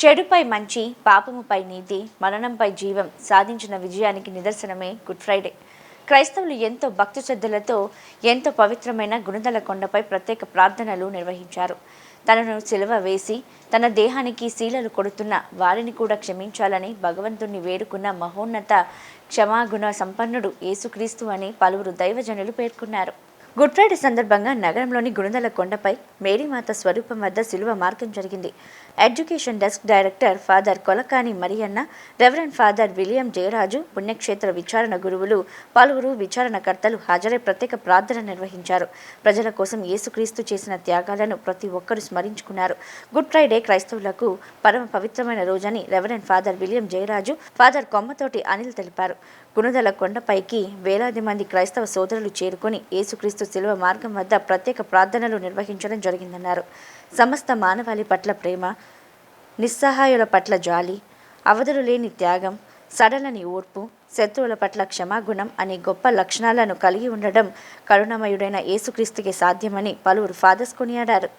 చెడుపై మంచి, పాపముపై నీతి, మరణంపై జీవం సాధించిన విజయానికి నిదర్శనమే గుడ్ ఫ్రైడే. క్రైస్తవులు ఎంతో భక్తి శ్రద్ధలతో ఎంతో పవిత్రమైన గుణదల కొండపై ప్రత్యేక ప్రార్థనలు నిర్వహించారు. తనను సిలువ వేసి తన దేహానికి శీలలు కొడుతున్న వారిని కూడా క్షమించాలని భగవంతుణ్ణి వేడుకున్న మహోన్నత క్షమాగుణ సంపన్నుడు యేసుక్రీస్తు అని పలువురు దైవజనులు పేర్కొన్నారు. గుడ్ ఫ్రైడే సందర్భంగా నగరంలోని గుణదల కొండపై మేరీమాత స్వరూపం వద్ద శిలువ మార్గం జరిగింది. Education desk director father Kolakani Marianna, reverend father William Jayaraju, పుణ్యక్షేత్ర విచారణ గురువులు, పలువురు విచారణకర్తలు హాజరై ప్రత్యేక ప్రార్థన నిర్వహించారు. ప్రజల కోసం యేసుక్రీస్తు చేసిన త్యాగాలను ప్రతి ఒక్కరూ స్మరించుకున్నారు. గుడ్ ఫ్రైడే క్రైస్తవులకు పరమ పవిత్రమైన రోజని reverend father William Jayaraju, father Kommathoti Anil తెలిపారు. గుణదల కొండపైకి వేలాది మంది క్రైస్తవ సోదరులు చేరుకుని యేసుక్రీస్తు శిలువ మార్గం వద్ద ప్రత్యేక ప్రార్థనలు నిర్వహించడం జరిగిందన్నారు. సమస్త మానవాళి పట్ల ప్రేమ, నిస్సహాయుల పట్ల జాలి, అవధులు లేని త్యాగం, సడలని ఓర్పు, శత్రువుల పట్ల క్షమాగుణం అనే గొప్ప లక్షణాలను కలిగి ఉండడం కరుణమయుడైన యేసుక్రీస్తుకే సాధ్యమని పలువురు ఫాదర్స్ కొనియాడారు.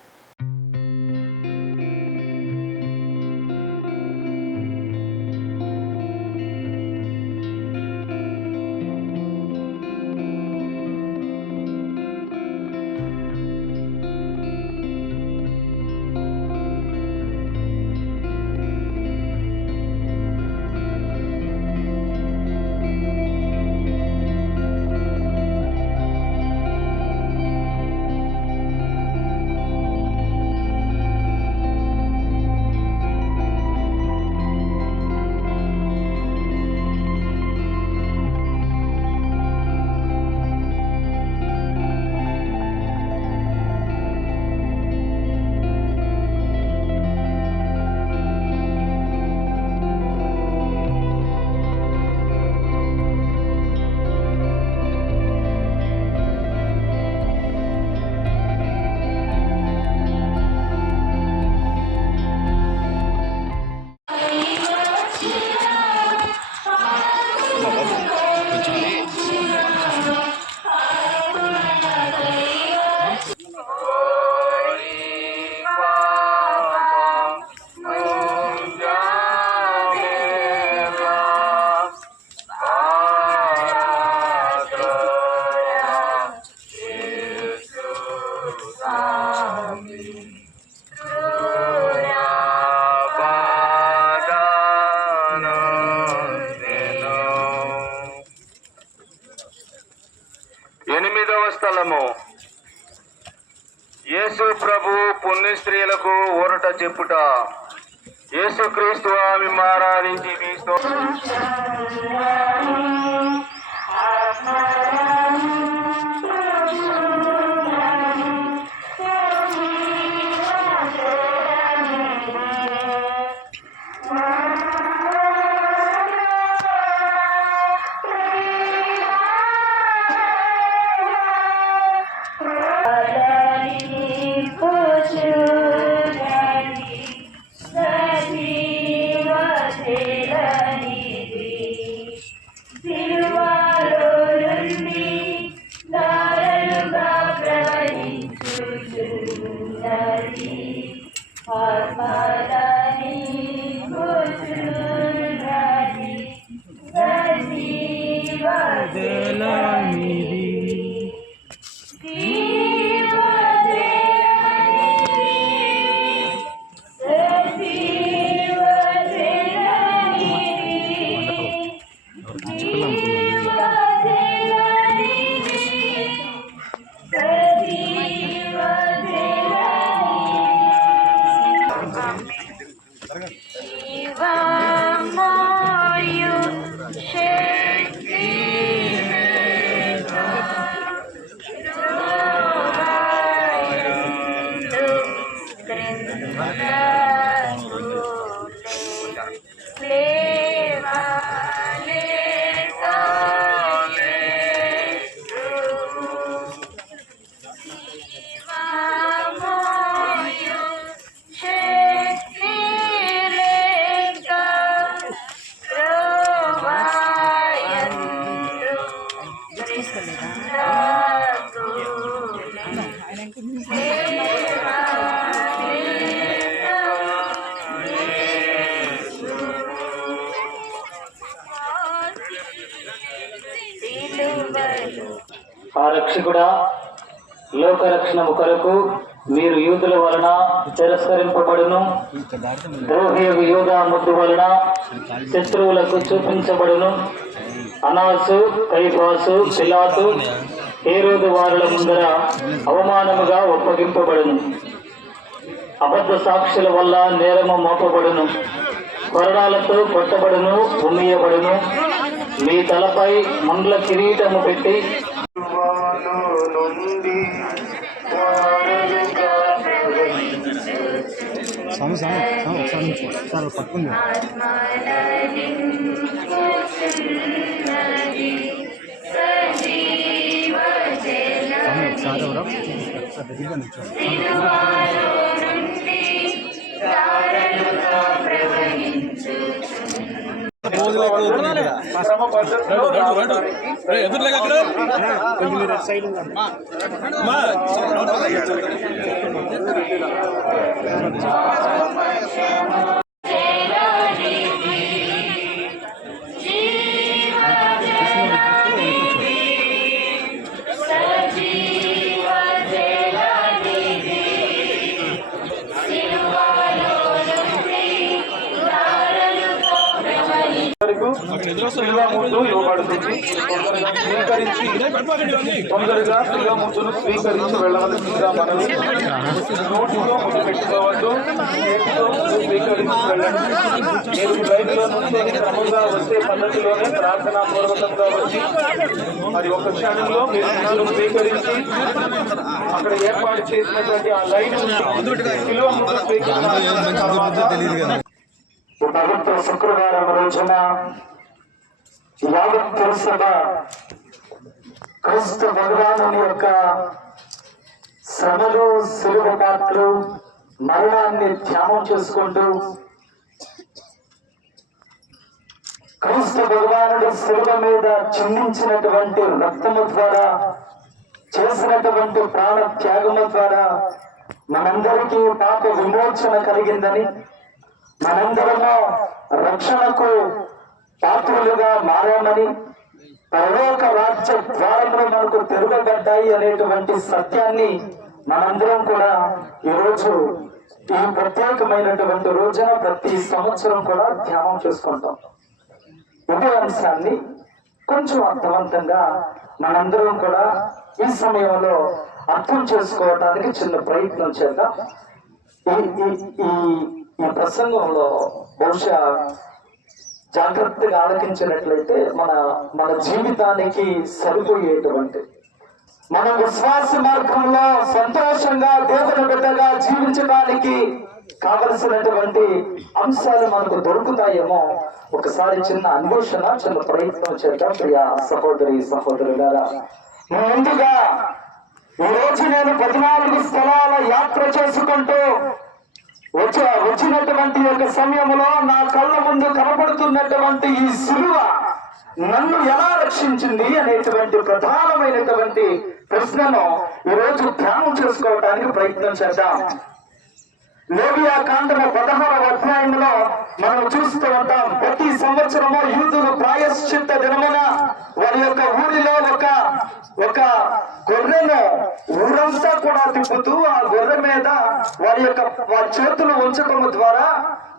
ఎనిమిదవ స్థలము, యేసు ప్రభు పుణ్య స్త్రీలకు ఊరట చెప్పుట. యేసుక్రీస్తు ఆమె ఆరాధించి మీతో ఆ రక్షకుడా, లోకరక్షణము కొరకు మీరు యూదుల వలన తిరస్కరింపబడును, ద్రోహి యూద ముద్దు వలన శత్రువులకు చూపించబడును. అనాసు, కైఫాసు, పిలాతు, హేరోదు వారుల ముందర అవమానముగా ఒప్పగింపబడును. అబద్ధ సాక్షుల వల్ల నేరము మోపబడును. కొరడాలతో కొట్టబడును, ఉమ్మియబడును. మీ తలపై మండల కిరీటము పెట్టి పట్టుకుంది ముందు ఇవ్వబడుతుంది. తొందరగా ముద్దును స్వీకరించి వెళ్ళవలసిందిగా మనం నోటితో ముద్దు పెట్టుకోవద్దు, చేతితో ముద్దు స్వీకరించి వెళ్ళండి. మీరు రైతులో నుండి క్రమంగా వచ్చే పద్ధతిలోనే ప్రార్థనా పూర్వకంగా వచ్చి మరి ఒక క్షణంలో మీరు ముద్దును స్వీకరించి అక్కడ ఏర్పాటు చేసినటువంటి ఆ లైన్ కిలో ముద్దు స్వీకరించాలి. పవిత్ర శుక్రవారం రోజున యావత్ తిరుసభ క్రీస్తు భగవానుని యొక్క శ్రమలు, సిలువ పాత్రలు, మరణాన్ని ధ్యానం చేసుకుంటూ క్రీస్తు భగవానుడు సిలువ మీద చిందించినటువంటి రక్తము ద్వారా, చేసినటువంటి ప్రాణ త్యాగము ద్వారా మనందరికీ పాప విమోచన కలిగిందని, మనందరము రక్షణకు పాత్రులుగా మారామని, పరలోక రాజ్య ద్వారములు మనకు తెరవబడ్డాయి అనేటువంటి సత్యాన్ని మనందరం కూడా ఈరోజు ఈ ప్రత్యేకమైనటువంటి రోజున ప్రతి సంవత్సరం కూడా ధ్యానం చేసుకుంటాం. ఇదే అంశాన్ని కొంచెం అర్థవంతంగా మనందరం కూడా ఈ సమయంలో అర్థం చేసుకోవడానికి చిన్న ప్రయత్నం చేద్దాం. ఈ ప్రసంగంలో బహుశా జాగ్రత్తగా ఆలకించినట్లయితే మన జీవితానికి సరిపోయేటువంటి, మన విశ్వాస మార్గంలో సంతోషంగా దేవుని బిడ్డగా జీవించడానికి కావలసినటువంటి అంశాలు మనకు దొరుకుతాయేమో ఒకసారి చిన్న అన్వేషణ, చిన్న ప్రయత్నం చేద్దాం. ప్రియ సహోదరి సహోదరులారా, ముందుగా ఈరోజు నేను 14 స్థలాల యాత్ర చేసుకుంటూ వచ్చినటువంటి యొక్క సమయంలో నా కళ్ళ ముందు కనబడుతున్నటువంటి ఈ సిలువ నన్ను ఎలా రక్షించింది అనేటువంటి ప్రధానమైనటువంటి ప్రశ్నను ఈరోజు ధ్యానం చేసుకోవడానికి ప్రయత్నం చేద్దాం. లేవియా కాండము 16వ అధ్యాయంలో మనం చూస్తూ ఉంటాం. ప్రతి సంవత్సరము యూదులు ప్రాయశ్చిత్త దినమున వారి యొక్క ఊరిలో ఒక గొర్రెను ఊరంతా కూడా తిప్పుతూ ఆ గొర్రె మీద వారి చేతులు ఉంచటం ద్వారా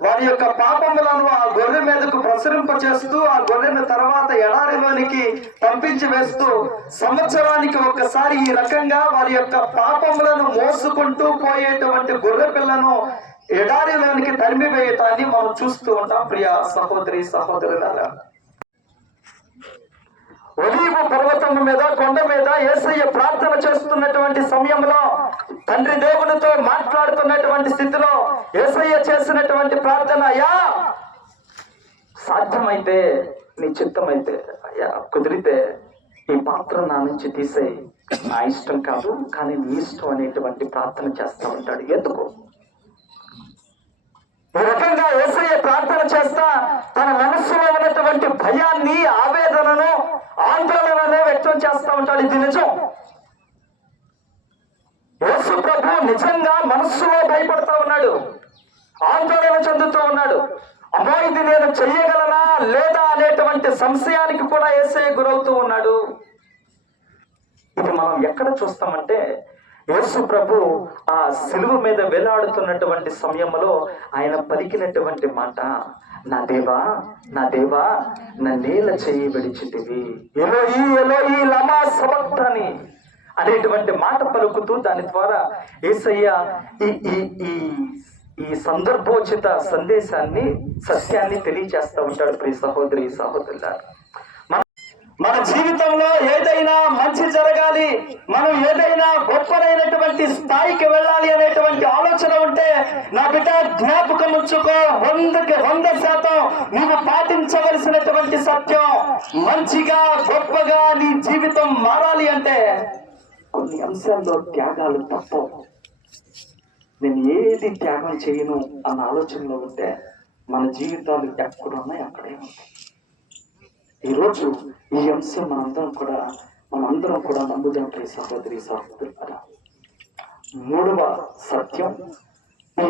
వారి యొక్క పాపములను ఆ గొర్రె మీదకు ప్రసరింప చేస్తూ ఆ గొర్రెను తర్వాత ఎడారిలోనికి పంపించి వేస్తూ సంవత్సరానికి ఒకసారి ఈ రకంగా వారి యొక్క పాపములను మోసుకుంటూ పోయేటువంటి గొర్రె పిల్లను ఎడారిలోనికి తరిమివేయటాన్ని మనం చూస్తూ ఉంటాం. ప్రియ సహోదరి సహోదరులారా, ఒలీవ పర్వతం మీద, కొండ మీద యేసయ్య ప్రార్థన చేస్తున్నటువంటి సమయంలో, తండ్రి దేవునితో మాట్లాడుతున్నటువంటి స్థితిలో యేసయ్య చేసినటువంటి ప్రార్థన, అయ్యా సాధ్యమైతే, నీ చిత్తమైతే, అయ్యా కుదిరితే ఈ పాత్ర నా నుంచి తీసేయి, నా ఇష్టం కాదు కానీ నీ ఇష్టం అనేటువంటి ప్రార్థన చేస్తూ ఉంటాడు. ఎందుకు ఈ రకంగా యేసయ్య ప్రార్థన చేస్తా తన మనస్సులో ఉన్నటువంటి భయాన్ని, ఆవేదనను, ఆందోళనను వ్యక్తం చేస్తూ ఉంటాడు. ఇది నిజం. యేసు ప్రభు నిజంగా మనస్సులో భయపడుతూ ఉన్నాడు, ఆందోళన చెందుతూ ఉన్నాడు. అమ్మో ఇది నేను చెయ్యగలనా లేదా అనేటువంటి సంశయానికి కూడా యేసయ్య గురవుతూ ఉన్నాడు. ఇది మనం ఎక్కడ చూస్తామంటే యేసు ప్రభు ఆ సిలువ మీద వేలాడుతున్నటువంటి సమయంలో ఆయన పలికినటువంటి మాట, నా దేవా నా దేవా నా నేల చేయి విడిచితివి, ఎలోయి ఎలోయి లమా సబక్తాని అనేటువంటి మాట పలుకుతూ దాని ద్వారా యేసయ్య ఈ ఈ ఈ ఈ సందర్భోచిత సందేశాన్ని, సత్యాన్ని తెలియజేస్తూ ఉంటాడు. ప్రియ సహోదరి సహోదరులారా, మన జీవితంలో ఏదైనా మంచి జరగాలి, మనం ఏదైనా గొప్పనైనటువంటి స్థాయికి వెళ్ళాలి అనేటువంటి ఆలోచన ఉంటే, నా బిడ్డ జ్ఞాపకం ఉంచుకో, 100% నువ్వు పాటించవలసినటువంటి సత్యం, మంచిగా గొప్పగా నీ జీవితం మారాలి అంటే కొన్ని అంశాల్లో త్యాగాలు తప్పవు. నేను ఏది త్యాగం చేయను అన్న ఆలోచనలో ఉంటే మన జీవితాలు ఎక్కడున్నాయి అక్కడే ఉంటాయి. ఈరోజు ఈ అంశం మనందరం కూడా నమ్ముదాం. ప్రియ సహోదరి సహోదరులారా, 3వ సత్యం, ఈ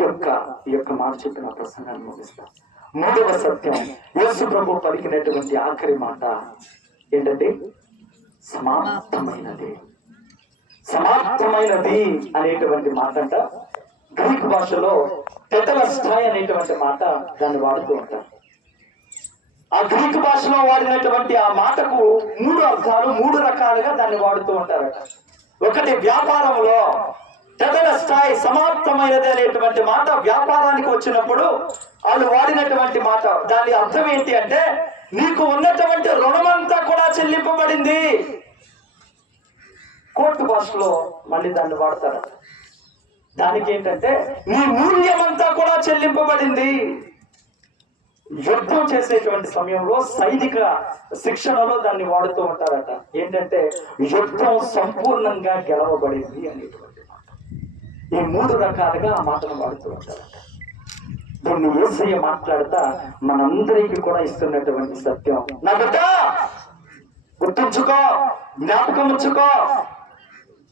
యొక్క మాట చెప్పిన ప్రసంగాన్ని ముగిస్తాం. 3వ సత్యం, యేసు ప్రభు పలికినటువంటి ఆఖరి మాట ఏంటంటే సమాప్తమైనది. సమాప్తమైనది అనేటువంటి మాట అంట గ్రీక్ భాషలో టెటెలస్టాయ్ అనేటువంటి మాట దాన్ని వాడుతూ ఉంటారు. ఆ గ్రీక్ భాషలో వాడినటువంటి ఆ మాటకు 3 అర్థాలు, 3 రకాలుగా దాన్ని వాడుతూ ఉంటారట. ఒకటి, వ్యాపారంలో టెటెలస్టాయ్ సమాప్తమైనది అనేటువంటి మాట వ్యాపారానికి వచ్చినప్పుడు వాళ్ళు వాడినటువంటి మాట. దాని అర్థం ఏంటి అంటే, నీకు ఉన్నటువంటి రుణమంతా కూడా చెల్లింపబడింది. కోర్టు భాషలో మళ్ళీ దాన్ని వాడతారట. దానికి ఏంటంటే, నీ మూల్యమంతా కూడా చెల్లింపబడింది. యుద్ధం చేసేటువంటి సమయంలో సైనిక శిక్షణలో దాన్ని వాడుతూ ఉంటారట. ఏంటంటే, యుద్ధం సంపూర్ణంగా గెలవబడింది అనేటువంటి మాట. ఈ 3 రకాలుగా ఆ మాటను వాడుతూ ఉంటారట. దీన్ని యేసయ్య మాట్లాడుతా మనందరికీ కూడా ఇస్తున్నటువంటి సత్యం. నా బిడ్డ గుర్తుంచుకో, జ్ఞాపకం ఉంచుకో,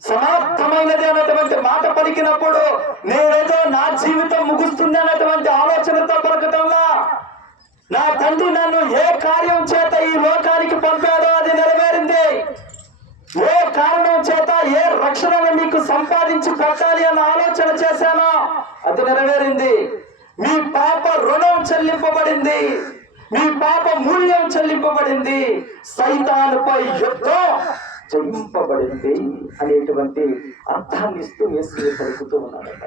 సమాప్తమైనది అనేటువంటి మాట పలికినప్పుడు నేనేదో నా జీవితం ముగుస్తుంది అనేటువంటి ఆలోచనతో పలకటంలా, నా తండ్రి నన్ను ఏ కార్యం చేత ఈ లోకానికి పంపాడో అది నెరవేరింది. ఏ కారణం చేత ఏ రక్షణను మీకు సంపాదించి పెట్టాలి అన్న ఆలోచన చేశానో అది నెరవేరింది. మీ పాప రుణం చెల్లింపబడింది, మీ పాప మూల్యం చెల్లింపబడింది, సైతానుపై యుద్ధం జయింపబడింది అనేటువంటి అర్థాన్ని ఇస్తూ యేసు పలుకుతూ ఉన్నాడట.